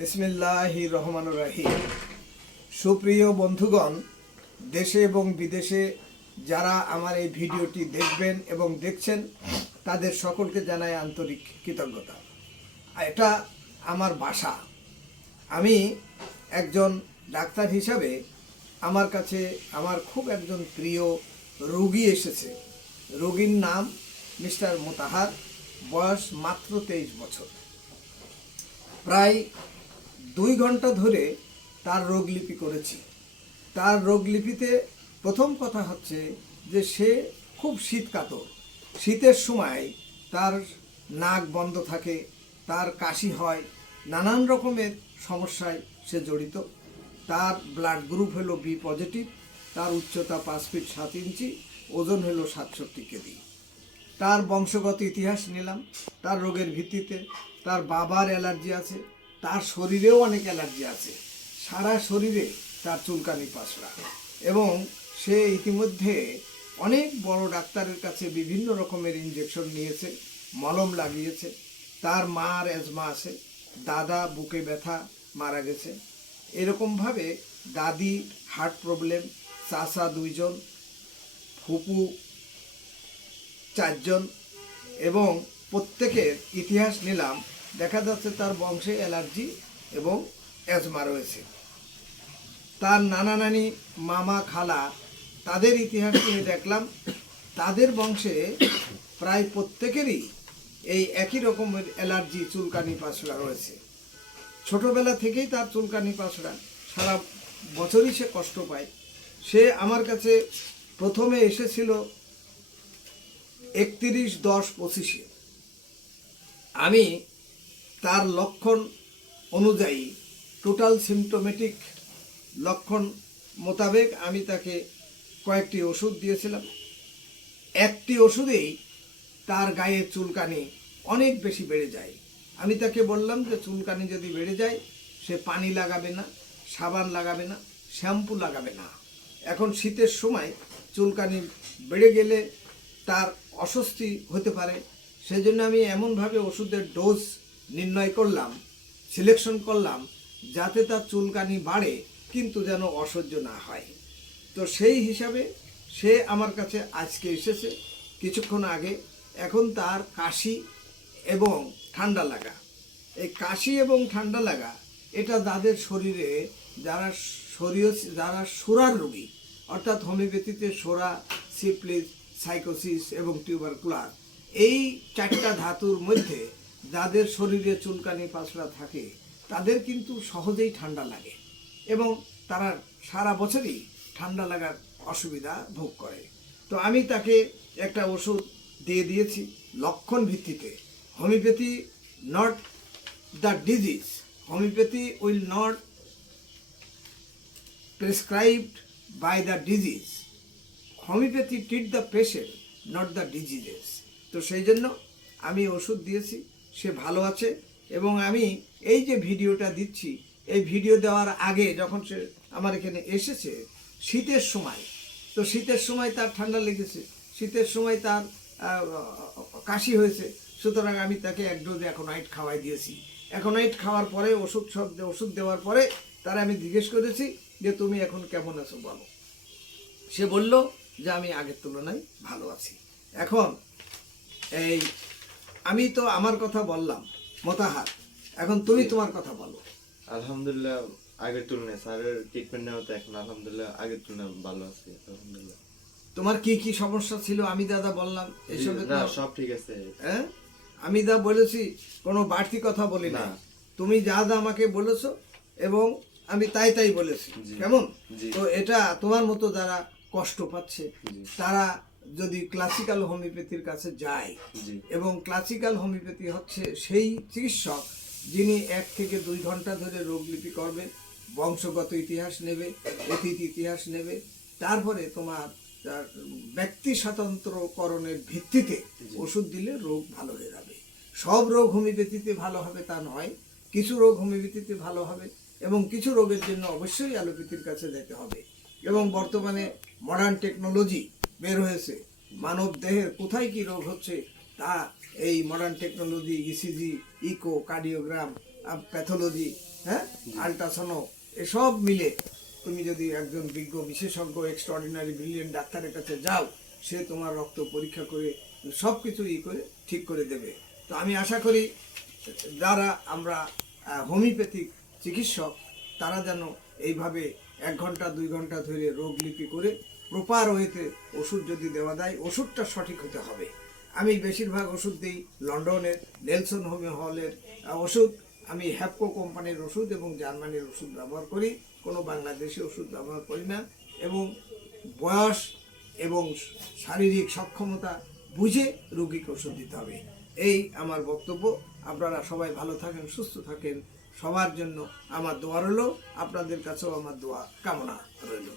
বিসমিল্লাহির রহমানির রহিম। সুপ্রিয় বন্ধুগণ, দেশে এবং বিদেশে যারা আমার এই ভিডিওটি দেখবেন এবং দেখছেন তাদের সকলকে জানাই আন্তরিক কৃতজ্ঞতা। এটা আমার বাসা। আমি একজন ডাক্তার হিসাবে আমার কাছে আমার খুব একজন প্রিয় রোগী এসেছে। রোগীর নাম মিস্টার মোতাহার, বয়স মাত্র 23 বছর। প্রায় 2 ঘন্টা ধরে তার রোগলিপি করেছি। তার রোগলিপিতে প্রথম কথা হচ্ছে যে সে খুব শীতকাতর। শীতের সময় তার নাক বন্ধ থাকে, তার কাশি হয়, নানান রকমের সমস্যায় সে জড়িত। তার ব্লাড গ্রুপ হলো বি পজিটিভ, তার উচ্চতা 5 ফিট 7 ইঞ্চি, ওজন হলো 67 কেজি। তার বংশগত ইতিহাস নিলাম, তার রোগের ভিত্তিতে। তার বাবার অ্যালার্জি আছে, তার শরীরেও অনেক অ্যালার্জি আছে, সারা শরীরে তার চুলকানি পাসরা, এবং সে ইতিমধ্যে অনেক বড় ডাক্তারের কাছে বিভিন্ন রকমের ইনজেকশন নিয়েছে, মলম লাগিয়েছে। তার মার অ্যাজমা আছে, দাদা বুকে ব্যথা মারা গেছে। এরকমভাবে দাদি হার্ট প্রবলেম, চাচা 2 জন, ফুপু 4 জন, এবং প্রত্যেকের ইতিহাস নিলাম। দেখা যাচ্ছে তার বংশে অ্যালার্জি এবং অ্যাজমা রয়েছে। তার নানা নানি, মামা, খালা, তাদের ইতিহাস নিয়ে দেখলাম তাদের বংশে প্রায় প্রত্যেকেরই এই একই রকমের অ্যালার্জি, চুলকানি পাসরা রয়েছে। ছোটবেলা থেকেই তার চুলকানি পাসরা, সারা বছরই সে কষ্ট পায়। সে আমার কাছে প্রথমে এসেছিল 31/10/25। আমি তার লক্ষণ অনুযায়ী, টোটাল সিমটোমেটিক লক্ষণ মোতাবেক আমি তাকে কয়েকটি ওষুধ দিয়েছিলাম। একটি ওষুধেই তার গায়ে চুলকানি অনেক বেশি বেড়ে যায়। আমি তাকে বললাম যে চুলকানি যদি বেড়ে যায় সে পানি লাগাবে না, সাবান লাগাবে না, শ্যাম্পু লাগাবে না। এখন শীতের সময় চুলকানি বেড়ে গেলে তার অস্বস্তি হতে পারে। সেজন্য আমি এমনভাবে ওষুধের ডোজ নির্ণয় করলাম, সিলেকশন করলাম, যাতে তার চুলকানি বাড়ে কিন্তু যেন অসহ্য না হয়। তো সেই হিসাবে সে আমার কাছে আজকে এসেছে কিছুক্ষণ আগে। এখন তার কাশি এবং ঠান্ডা লাগা, এই কাশি এবং ঠান্ডা লাগা, এটা যাদের শরীরে যারা সোরার রোগী, অর্থাৎ হোমিওপ্যাথিতে সোরা, সিফিলিস, সাইকোসিস এবং টিউবারকুলার, এই 4টা ধাতুর মধ্যে যাদের শরীরে চুলকানি পাসরা থাকে তাদের কিন্তু সহজেই ঠান্ডা লাগে এবং তারা সারা বছরই ঠান্ডা লাগার অসুবিধা ভোগ করে। তো আমি তাকে একটা ওষুধ দিয়ে দিয়েছি লক্ষণ ভিত্তিতে। Homeopathy not the disease, homeopathy will not prescribed by the disease, homeopathy treat the patient not the diseases. তো সেই জন্য আমি ওষুধ দিয়েছি, সে ভালো আছে। এবং আমি এই যে ভিডিওটা দিচ্ছি, এই ভিডিও দেওয়ার আগে যখন সে আমার এখানে এসেছে শীতের সময়, তো শীতের সময় তার ঠান্ডা লেগেছে, শীতের সময় তার কাশি হয়েছে। সুতরাং আমি তাকে 1 ডোজ অ্যাকোনাইট খাওয়াই দিয়েছি। অ্যাকোনাইট খাওয়ার পরে ওষুধ দেওয়ার পরে তার আমি জিজ্ঞেস করেছি যে তুমি এখন কেমন আছো বলো। সে বলল যে আমি আগের তুলনায় ভালো আছি। এখন এই আমি তো আমার কথা বললাম, মোতাহার, এখন তুমি তোমার কথা বলো। আলহামদুলিল্লাহ, আগের তুলনায় স্যারের ট্রিটমেন্ট নেওয়া তো এখন আলহামদুলিল্লাহ আগের তুলনায় ভালো আছি আলহামদুলিল্লাহ। তোমার কি কি সমস্যা ছিল আমি দাদা বললাম, এসবে না সব ঠিক আছে। হ্যাঁ, আমি যা বলেছি কোনো বাড়তি কথা বলি না, তুমি যা যা আমাকে বলেছো এবং আমি তাই বলেছি। কেমন? তো এটা তোমার মতো যারা কষ্ট পাচ্ছে তারা যদি ক্লাসিক্যাল হোমিওপ্যাথির কাছে যায়, এবং ক্লাসিক্যাল হোমিওপ্যাথি হচ্ছে সেই চিকিৎসক যিনি 1 থেকে 2 ঘন্টা ধরে রোগলিপি করবে, বংশগত ইতিহাস নেবে, অতীত ইতিহাস নেবে, তারপরে তোমার ব্যক্তি স্বাতন্ত্র্যকরণের ভিত্তিতে ওষুধ দিলে রোগ ভালো হয়ে যাবে। সব রোগ হোমিওপ্যাথিতে ভালো হবে তা নয়, কিছু রোগ হোমিওপ্যাথিতে ভালো হবে এবং কিছু রোগের জন্য অবশ্যই অ্যালোপ্যাথির কাছে যেতে হবে। এবং বর্তমানে মডার্ন টেকনোলজি বের হয়েছে, মানব দেহের কোথায় কি রোগ হচ্ছে তা এই modern technology, ECG, echo, cardiogram, pathology হ্যাঁ, আল্ট্রাসাউন্ড এসব মিলে তুমি যদি একজন বিজ্ঞ বিশেষজ্ঞ এক্সট্রাঅর্ডিনারি ব্রিলিয়েন্ট ডাক্তারের কাছে যাও, সে তোমার রক্ত পরীক্ষা করে সব কিছু করে ঠিক করে দেবে। তো আমি আশা করি যারা আমরা হোমিওপ্যাথিক চিকিৎসক, তারা যেন এইভাবে 1 ঘন্টা 2 ঘন্টা ধরে রোগলিপি করে প্রপার ওয়েতে ওষুধ যদি দেওয়া যায়, ওষুধটা সঠিক হতে হবে। আমি বেশিরভাগ ওষুধ দিই লন্ডনের নেলসন হোমিও হলের ওষুধ, আমি হ্যাপকো কোম্পানির ওষুধ এবং জার্মানির ওষুধ ব্যবহার করি, কোনো বাংলাদেশি ওষুধ ব্যবহার করি না। এবং বয়স এবং শারীরিক সক্ষমতা বুঝে রোগীকে ওষুধ দিতে হবে, এই আমার বক্তব্য। আপনারা সবাই ভালো থাকেন, সুস্থ থাকেন, সবার জন্য আমার দোয়া রইল, আপনাদের কাছেও আমার দোয়া কামনা রইল।